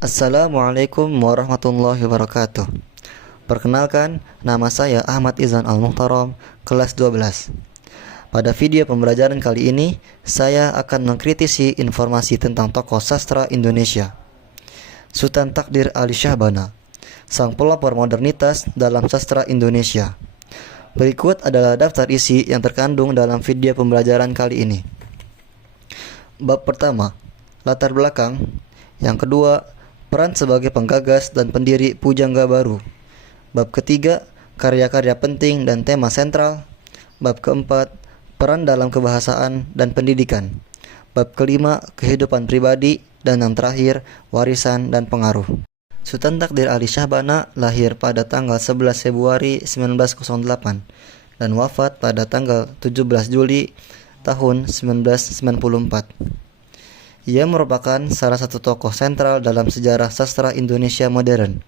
Assalamualaikum warahmatullahi wabarakatuh. Perkenalkan, nama saya Ahmad Izan Al-Muhtaram, kelas 12. Pada video pembelajaran kali ini, saya akan mengkritisi informasi tentang tokoh sastra Indonesia, Sultan Takdir Ali Syahbana, sang pelopor modernitas dalam sastra Indonesia. Berikut adalah daftar isi yang terkandung dalam video pembelajaran kali ini. Bab pertama, latar belakang. Yang kedua, peran sebagai penggagas dan pendiri Pujangga Baru. Bab ketiga, karya-karya penting dan tema sentral. Bab keempat, peran dalam kebahasaan dan pendidikan. Bab kelima, kehidupan pribadi. Dan yang terakhir, warisan dan pengaruh. Sultan Takdir Ali Syahbana lahir pada tanggal 11 Februari 1908 dan wafat pada tanggal 17 Juli tahun 1994. Ia merupakan salah satu tokoh sentral dalam sejarah sastra Indonesia modern.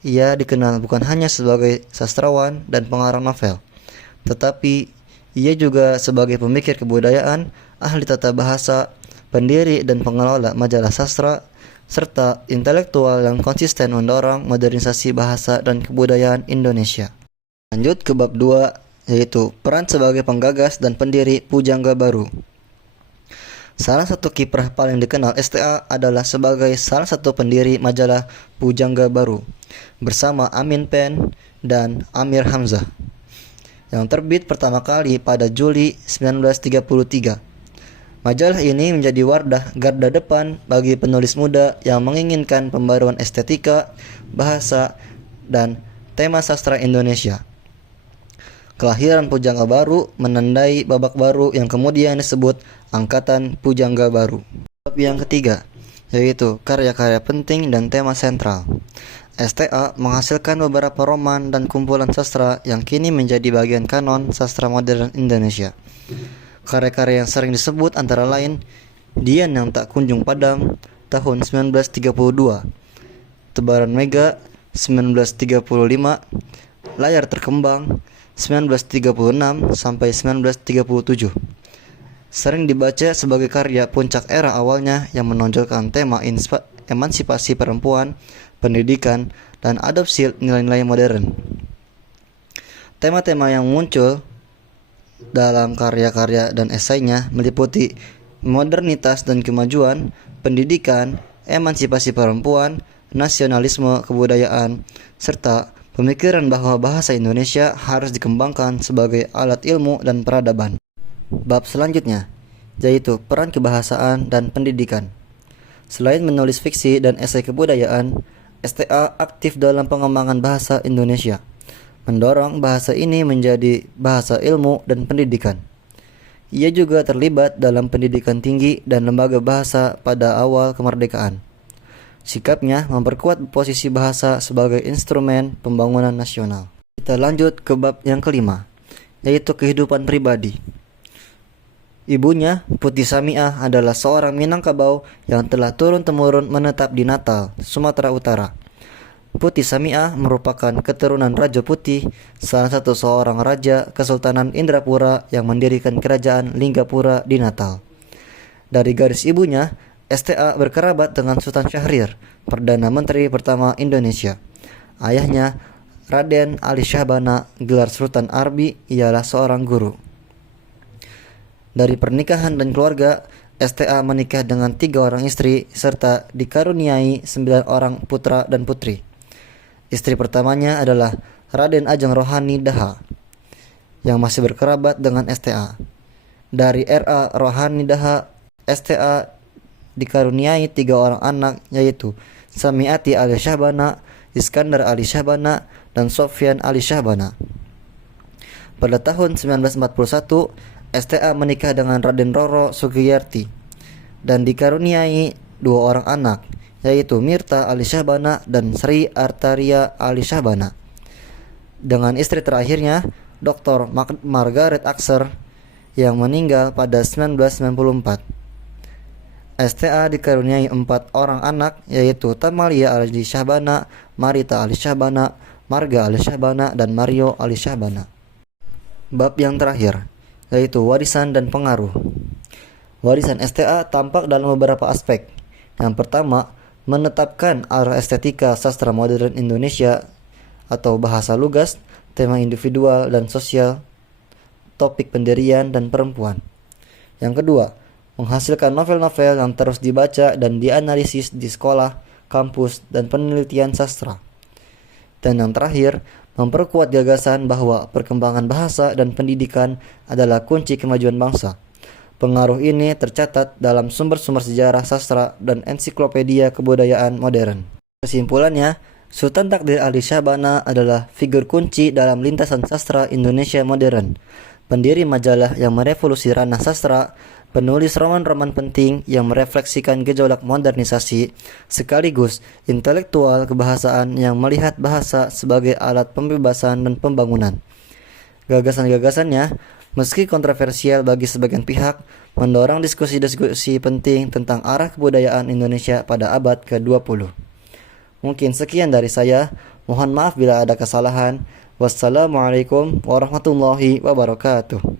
Ia dikenal bukan hanya sebagai sastrawan dan pengarang novel, tetapi ia juga sebagai pemikir kebudayaan, ahli tata bahasa, pendiri dan pengelola majalah sastra, serta intelektual yang konsisten mendorong modernisasi bahasa dan kebudayaan Indonesia. Lanjut ke bab 2, yaitu peran sebagai penggagas dan pendiri Pujangga Baru. Salah satu kiprah paling dikenal STA adalah sebagai salah satu pendiri majalah Pujangga Baru bersama Amin Pen dan Amir Hamzah, yang terbit pertama kali pada Juli 1933. Majalah ini menjadi wadah garda depan bagi penulis muda yang menginginkan pembaruan estetika, bahasa, dan tema sastra Indonesia. Kelahiran Pujangga Baru menandai babak baru yang kemudian disebut Angkatan Pujangga Baru. Bab yang ketiga, yaitu karya-karya penting dan tema sentral. STA menghasilkan beberapa roman dan kumpulan sastra yang kini menjadi bagian kanon sastra modern Indonesia. Karya-karya yang sering disebut antara lain Dian yang Tak Kunjung Padam tahun 1932, Tebaran Mega 1935, Layar Terkembang 1936 sampai 1937. Sering dibaca sebagai karya puncak era awalnya yang menonjolkan tema emansipasi perempuan, pendidikan, dan adopsi nilai-nilai modern. Tema-tema yang muncul dalam karya-karya dan esainya meliputi modernitas dan kemajuan, pendidikan, emansipasi perempuan, nasionalisme kebudayaan, serta pemikiran bahwa bahasa Indonesia harus dikembangkan sebagai alat ilmu dan peradaban. Bab selanjutnya, yaitu peran kebahasaan dan pendidikan. Selain menulis fiksi dan esai kebudayaan, STA aktif dalam pengembangan bahasa Indonesia, mendorong bahasa ini menjadi bahasa ilmu dan pendidikan. Ia juga terlibat dalam pendidikan tinggi dan lembaga bahasa pada awal kemerdekaan. Sikapnya memperkuat posisi bahasa sebagai instrumen pembangunan nasional. Kita lanjut ke bab yang kelima, yaitu kehidupan pribadi. Ibunya, Putih Samiah, adalah seorang Minangkabau yang telah turun-temurun menetap di Natal, Sumatera Utara. Putih Samiah merupakan keturunan Raja Putih, salah satu seorang raja Kesultanan Indrapura yang mendirikan kerajaan Linggapura di Natal. Dari garis ibunya, STA berkerabat dengan Sultan Syahrir, Perdana Menteri pertama Indonesia. Ayahnya, Raden Ali Syahbana, gelar Sultan Arbi, ialah seorang guru. Dari pernikahan dan keluarga, STA menikah dengan 3 orang istri serta dikaruniai 9 orang putra dan putri. Istri pertamanya adalah Raden Ajeng Rohani Daha, yang masih berkerabat dengan STA. Dari RA Rohani Daha, STA dikaruniai 3 orang anak, yaitu Samiati Ali Syahbana, Iskandar Ali Syahbana, dan Sofyan Ali Syahbana. Pada tahun 1941, STA menikah dengan Raden Roro Sugiyarti dan dikaruniai 2 orang anak, yaitu Mirta Ali Syahbana dan Sri Artaria Ali Syahbana. Dengan istri terakhirnya, Dr. Margaret Akser, yang meninggal pada 1994. STA dikaruniai 4 orang anak, yaitu Tamalia Ali Syahbana, Marita Ali Syahbana, Marga Ali Syahbana, dan Mario Ali Syahbana. Bab yang terakhir, yaitu warisan dan pengaruh. Warisan STA tampak dalam beberapa aspek. Yang pertama, menetapkan arah estetika sastra modern Indonesia atau bahasa lugas, tema individual dan sosial, topik pendirian dan perempuan. Yang kedua, menghasilkan novel-novel yang terus dibaca dan dianalisis di sekolah, kampus, dan penelitian sastra. Dan yang terakhir, memperkuat gagasan bahwa perkembangan bahasa dan pendidikan adalah kunci kemajuan bangsa. Pengaruh ini tercatat dalam sumber-sumber sejarah sastra dan ensiklopedia kebudayaan modern. Kesimpulannya, Sultan Takdir Ali Syahbana adalah figur kunci dalam lintasan sastra Indonesia modern, pendiri majalah yang merevolusi ranah sastra, penulis roman-roman penting yang merefleksikan gejolak modernisasi, sekaligus intelektual kebahasaan yang melihat bahasa sebagai alat pembebasan dan pembangunan. Gagasan-gagasannya, meski kontroversial bagi sebagian pihak, mendorong diskusi-diskusi penting tentang arah kebudayaan Indonesia pada abad ke-20. Mungkin sekian dari saya. Mohon maaf bila ada kesalahan. Wassalamualaikum warahmatullahi wabarakatuh.